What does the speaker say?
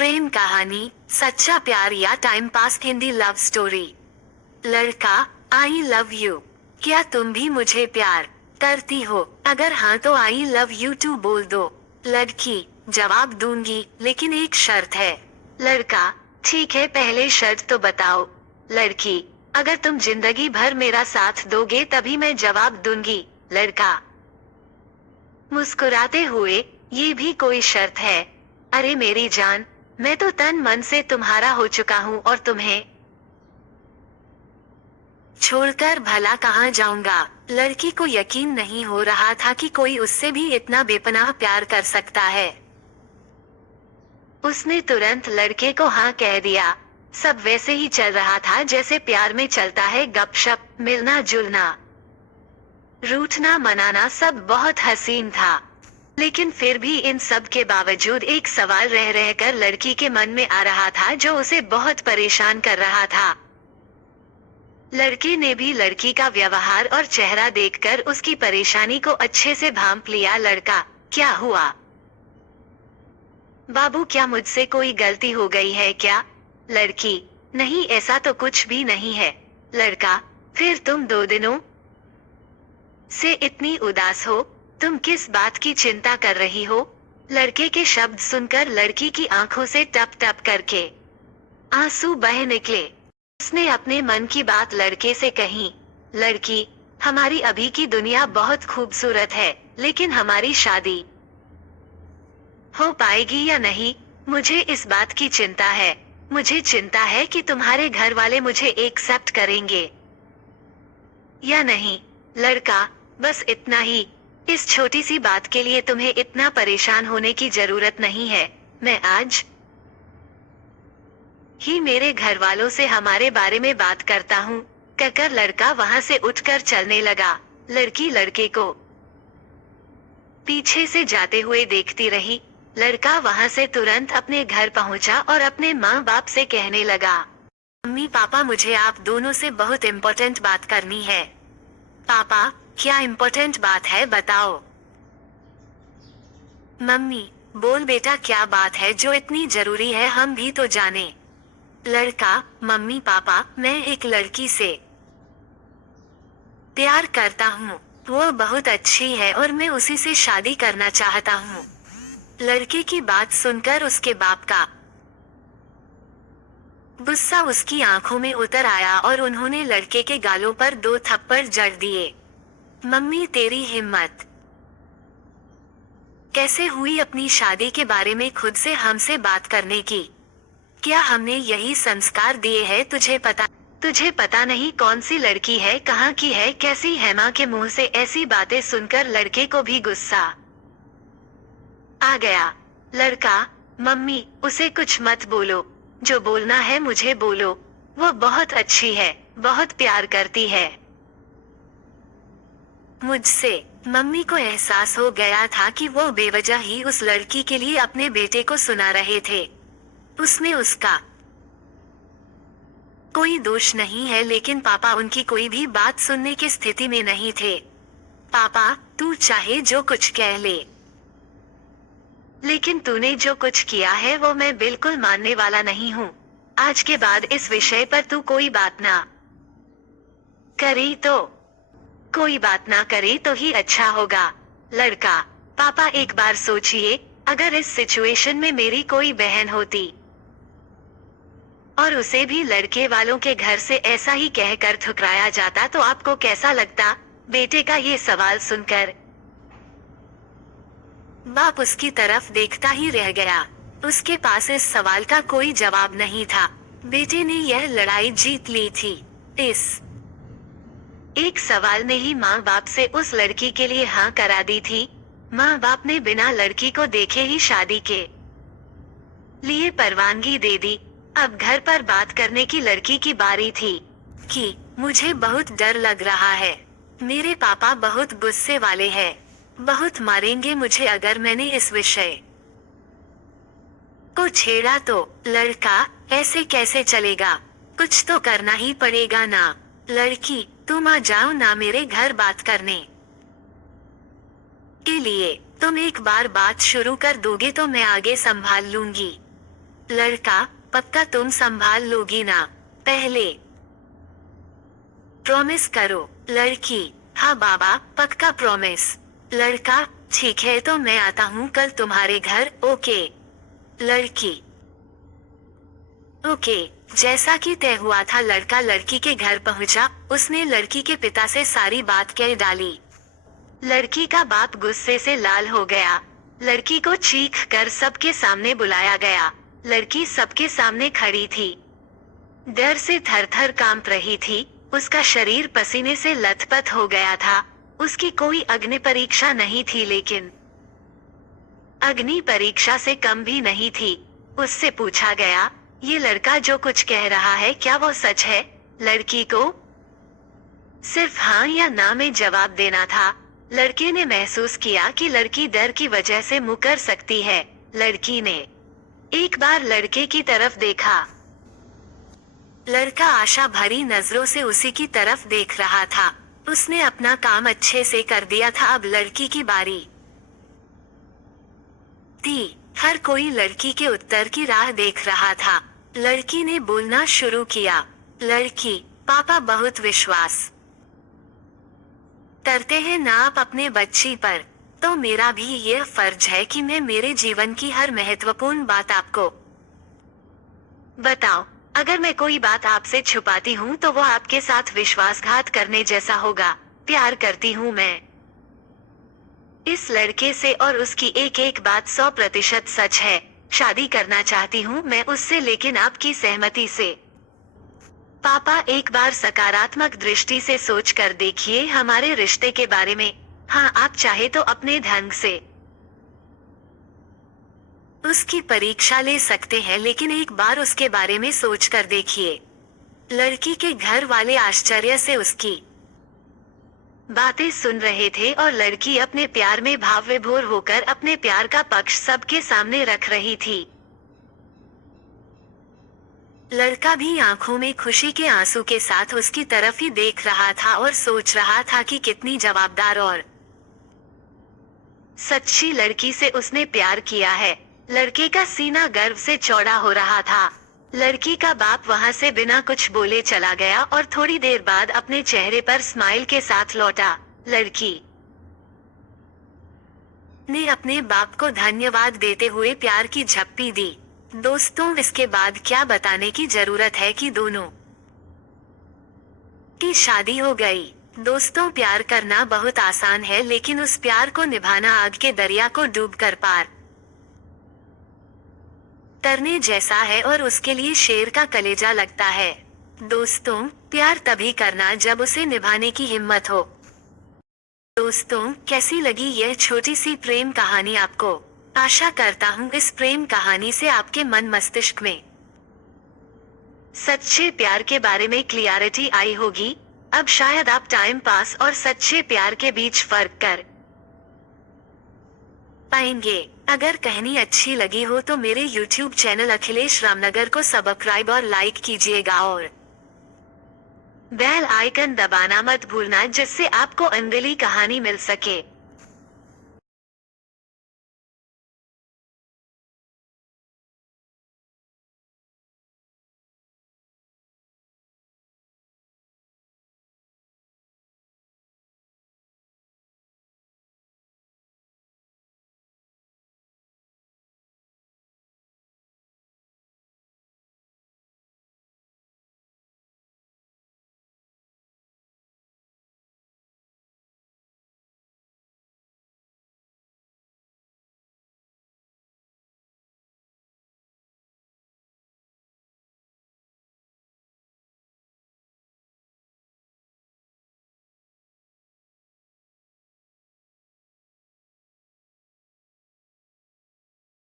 प्रेम कहानी, सच्चा प्यार या time pass Hindi love story. लड़का, आई लव यू। क्या तुम भी मुझे प्यार करती हो? अगर हाँ तो आई लव यू टू बोल दो। लड़की, जवाब दूंगी लेकिन एक शर्त है। लड़का, ठीक है, पहले शर्त तो बताओ। लड़की, अगर तुम जिंदगी भर मेरा साथ दोगे तभी मैं जवाब दूंगी। लड़का, मुस्कुराते हुए, ये भी कोई शर्त है? अरे मेरी जान, मैं तो तन मन से तुम्हारा हो चुका हूँ और तुम्हें छोड़कर भला कहाँ जाऊंगा। लड़की को यकीन नहीं हो रहा था कि कोई उससे भी इतना बेपनाह प्यार कर सकता है। उसने तुरंत लड़के को हाँ कह दिया। सब वैसे ही चल रहा था जैसे प्यार में चलता है, गपशप, मिलना जुलना, रूठना मनाना, सब बहुत हसीन था। लेकिन फिर भी इन सब के बावजूद एक सवाल रह रहकर लड़की के मन में आ रहा था जो उसे बहुत परेशान कर रहा था। लड़के ने भी लड़की का व्यवहार और चेहरा देखकर उसकी परेशानी को अच्छे से भांप लिया। लड़का, क्या हुआ? बाबू, क्या मुझसे कोई गलती हो गई है क्या? लड़की, नहीं, ऐसा तो कुछ भी नहीं है। लड़का, फिर तुम 2 दिनों से इतनी उदास हो, तुम किस बात की चिंता कर रही हो? लड़के के शब्द सुनकर लड़की की आंखों से टप टप करके आंसू बह निकले। उसने अपने मन की बात लड़के से कही। लड़की, हमारी अभी की दुनिया बहुत खूबसूरत है, लेकिन हमारी शादी हो पाएगी या नहीं, मुझे इस बात की चिंता है। मुझे चिंता है कि तुम्हारे घर वाले मुझे एक्सेप्ट करेंगे या नहीं। लड़का, बस इतना ही। इस छोटी सी बात के लिए तुम्हें इतना परेशान होने की जरूरत नहीं है। मैं आज ही मेरे घर वालों से हमारे बारे में बात करता हूँ, कहकर लड़का वहाँ से उठकर चलने लगा। लड़की लड़के को पीछे से जाते हुए देखती रही। लड़का वहाँ से तुरंत अपने घर पहुँचा और अपने माँ बाप से कहने लगा, मम्मी पापा, मुझे आप दोनों से बहुत इम्पोर्टेंट बात करनी है। पापा, क्या इम्पोर्टेंट बात है, बताओ। मम्मी, बोल बेटा, क्या बात है जो इतनी जरूरी है, हम भी तो जाने। लड़का, मम्मी पापा, मैं एक लड़की से प्यार करता हूँ। वो बहुत अच्छी है और मैं उसी से शादी करना चाहता हूँ। लड़के की बात सुनकर उसके बाप का गुस्सा उसकी आंखों में उतर आया और उन्होंने लड़के के गालों पर 2 थप्पड़ जड़ दिए। मम्मी, तेरी हिम्मत कैसे हुई अपनी शादी के बारे में खुद से हमसे बात करने की? क्या हमने यही संस्कार दिए हैं? तुझे पता नहीं कौन सी लड़की है, कहाँ की है, कैसी है? माँ के मुंह से ऐसी बातें सुनकर लड़के को भी गुस्सा आ गया। लड़का, मम्मी, उसे कुछ मत बोलो, जो बोलना है मुझे बोलो। वो बहुत अच्छी है, बहुत प्यार करती है मुझसे। मम्मी को एहसास हो गया था कि वो बेवजह ही उस लड़की के लिए अपने बेटे को सुना रहे थे। उसमें उसका कोई दोष नहीं है, लेकिन पापा उनकी कोई भी बात सुनने की स्थिति में नहीं थे। पापा, तू चाहे जो कुछ कह ले, लेकिन तूने जो कुछ किया है वो मैं बिल्कुल मानने वाला नहीं हूँ। आज के बाद इस विषय पर तू कोई बात ना करी तो कोई बात ना करे तो ही अच्छा होगा। लड़का, पापा एक बार सोचिए, अगर इस सिचुएशन में मेरी कोई बहन होती और उसे भी लड़के वालों के घर से ऐसा ही कहकर ठुकराया जाता तो आपको कैसा लगता? बेटे का ये सवाल सुनकर बाप उसकी तरफ देखता ही रह गया। उसके पास इस सवाल का कोई जवाब नहीं था। बेटे ने यह लड़ाई जीत ली थी। इस एक सवाल ने ही माँ बाप से उस लड़की के लिए हाँ करा दी थी। माँ बाप ने बिना लड़की को देखे ही शादी के लिए परवानगी दे दी। अब घर पर बात करने की लड़की की बारी थी कि मुझे बहुत डर लग रहा है, मेरे पापा बहुत गुस्से वाले हैं, बहुत मारेंगे मुझे अगर मैंने इस विषय को छेड़ा तो। लड़का, ऐसे कैसे चलेगा, कुछ तो करना ही पड़ेगा ना। लड़की, तुम आ जाओ ना मेरे घर बात करने के लिए। तुम एक बार बात शुरू कर दोगे तो मैं आगे संभाल लूंगी। लड़का, पक्का तुम संभाल लोगी ना? पहले प्रॉमिस करो। लड़की, हाँ बाबा, पक्का प्रॉमिस। लड़का, ठीक है तो मैं आता हूँ कल तुम्हारे घर, ओके? लड़की, ओके। जैसा कि तय हुआ था लड़का लड़की के घर पहुंचा। उसने लड़की के पिता से सारी बात कह डाली। लड़की का बाप गुस्से से लाल हो गया। लड़की को चीख कर सबके सामने बुलाया गया। लड़की सबके सामने खड़ी थी, डर से थर-थर कांप रही थी। उसका शरीर पसीने से लथपथ हो गया था। उसकी कोई अग्नि परीक्षा नहीं थी, लेकिन अग्नि परीक्षा से कम भी नहीं थी। उससे पूछा गया, ये लड़का जो कुछ कह रहा है क्या वो सच है? लड़की को सिर्फ हाँ या ना में जवाब देना था। लड़के ने महसूस किया कि लड़की डर की वजह से मुकर सकती है। लड़की ने एक बार लड़के की तरफ देखा। लड़का आशा भरी नजरों से उसी की तरफ देख रहा था। उसने अपना काम अच्छे से कर दिया था, अब लड़की की बारी थी। हर कोई लड़की के उत्तर की राह देख रहा था। लड़की ने बोलना शुरू किया। लड़की, पापा बहुत विश्वास करते हैं ना आप अपने बच्ची पर, तो मेरा भी यह फर्ज है कि मैं मेरे जीवन की हर महत्वपूर्ण बात आपको बताओ। अगर मैं कोई बात आपसे छुपाती हूँ तो वो आपके साथ विश्वासघात करने जैसा होगा। प्यार करती हूँ मैं इस लड़के से और उसकी एक एक बात 100% सच है। शादी करना चाहती हूँ मैं उससे, लेकिन आपकी सहमति से। पापा, एक बार सकारात्मक दृष्टि से सोच कर देखिए हमारे रिश्ते के बारे में। हाँ, आप चाहे तो अपने ढंग से उसकी परीक्षा ले सकते हैं, लेकिन एक बार उसके बारे में सोच कर देखिए। लड़की के घर वाले आश्चर्य से उसकी बातें सुन रहे थे और लड़की अपने प्यार में भाव विभोर होकर अपने प्यार का पक्ष सबके सामने रख रही थी। लड़का भी आंखों में खुशी के आंसू के साथ उसकी तरफ ही देख रहा था और सोच रहा था कि कितनी जवाबदार और सच्ची लड़की से उसने प्यार किया है। लड़के का सीना गर्व से चौड़ा हो रहा था। लड़की का बाप वहां से बिना कुछ बोले चला गया और थोड़ी देर बाद अपने चेहरे पर स्माइल के साथ लौटा। लड़की ने अपने बाप को धन्यवाद देते हुए प्यार की झप्पी दी। दोस्तों, इसके बाद क्या बताने की जरूरत है कि दोनों की शादी हो गई। दोस्तों, प्यार करना बहुत आसान है, लेकिन उस प्यार को निभाना आग के दरिया को डूबकर पार तरने जैसा है और उसके लिए शेर का कलेजा लगता है। दोस्तों, प्यार तभी करना जब उसे निभाने की हिम्मत हो। दोस्तों, कैसी लगी यह छोटी सी प्रेम कहानी आपको? आशा करता हूँ इस प्रेम कहानी से आपके मन मस्तिष्क में सच्चे प्यार के बारे में क्लियरिटी आई होगी। अब शायद आप टाइम पास और सच्चे प्यार के बीच फर्क कर पाएंगे। अगर कहानी अच्छी लगी हो तो मेरे YouTube चैनल अखिलेश रामनगर को सब्सक्राइब और लाइक कीजिएगा और बेल आइकन दबाना मत भूलना, जिससे आपको अगली कहानी मिल सके।